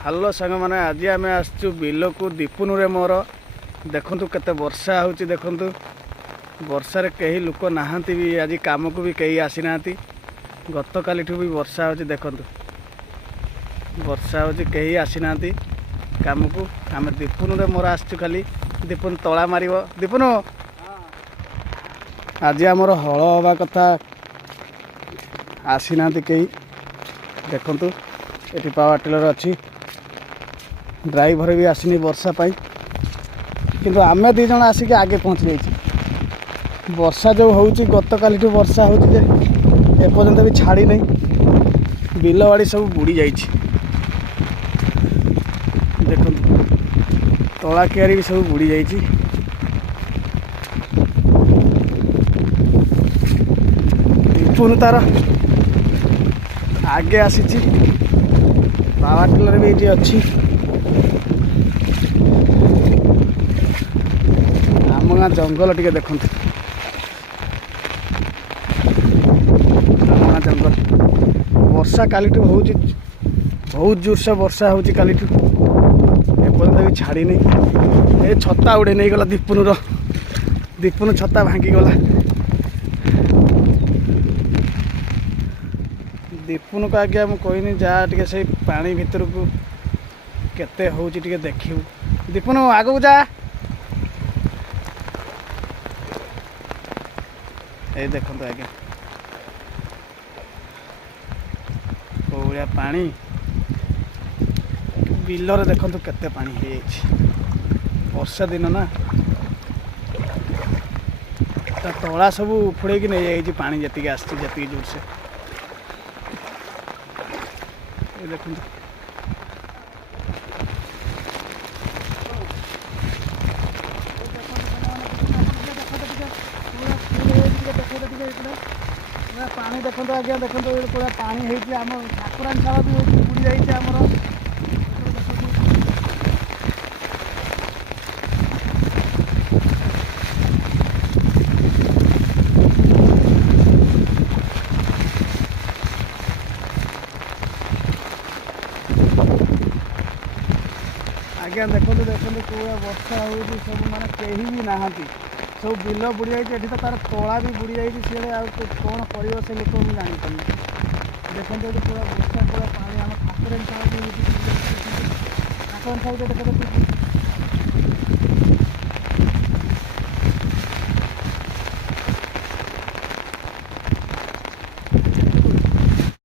hello सांग मैंने आज आम आसचु बिल को दीपुनु रे मोर देखु केते वर्षा होची देखु वर्षा रे कहीं लोक नहांती भी आज काम को भी कहीं आसी ना गत काली भी वर्षा होची देखु वर्षा होची कहीं आसी ना काम को आम दीपुनु रे मोर आसचु खाली दीपुन तला मारिबो दीपुनु आज आमर हल हवा कथा आसी ना कहीं देखु ये पावर टिलर अच्छी ड्राइवर भी आसनी वर्षा पाई किंतु आमे दी जन आसिक आगे पहुँच जाइए वर्षा जो होउची गत काली वर्षा होउची जे एपर्यंत भी छाड़ी नहीं बिल बाड़ी सब बुड़ी जाइए देखो तला कियारी भी सब बुड़ी जाइए पुन तार आगे आसी पावर टिलर भी ये अच्छी आम गाँ जंगल टे देखु आम गाँ जंगल वर्षा काली हो बहुत जोर से वर्षा हो काली एपर्यंत भी छाड़ी नहीं ए छता उड़े नहीं गला दीपुनु छता भांगी गला दीपुनु को आगे मुझे कहनी जा टे से पानी भितर को केते होची टे देखिबू दीपुनु आगू जा ये देखो आगे कौलिया पानी बिलर देखो केते पानी हो वर्षा दिन ना तला सब उफुड़े नहीं जाइए पानी जी आसती जोर से ये देखो पानी देखो आज्ञा देखो पूरा पानी होती आम ठाकुरानी शाला भी बुड़ी जाइए आमर आज्ञा देखो पूरा वर्षा हो सब माने कहीं भी नहांती सब बिल बुड़ी जाइए तो तार तला भी बुड़ी जाइए सी कौन कर से लोक मुझे जापार देखते पूरा वर्षा पूरा पानी आम ठाकुरानी शाला भी ठाकुरानी शाला देखो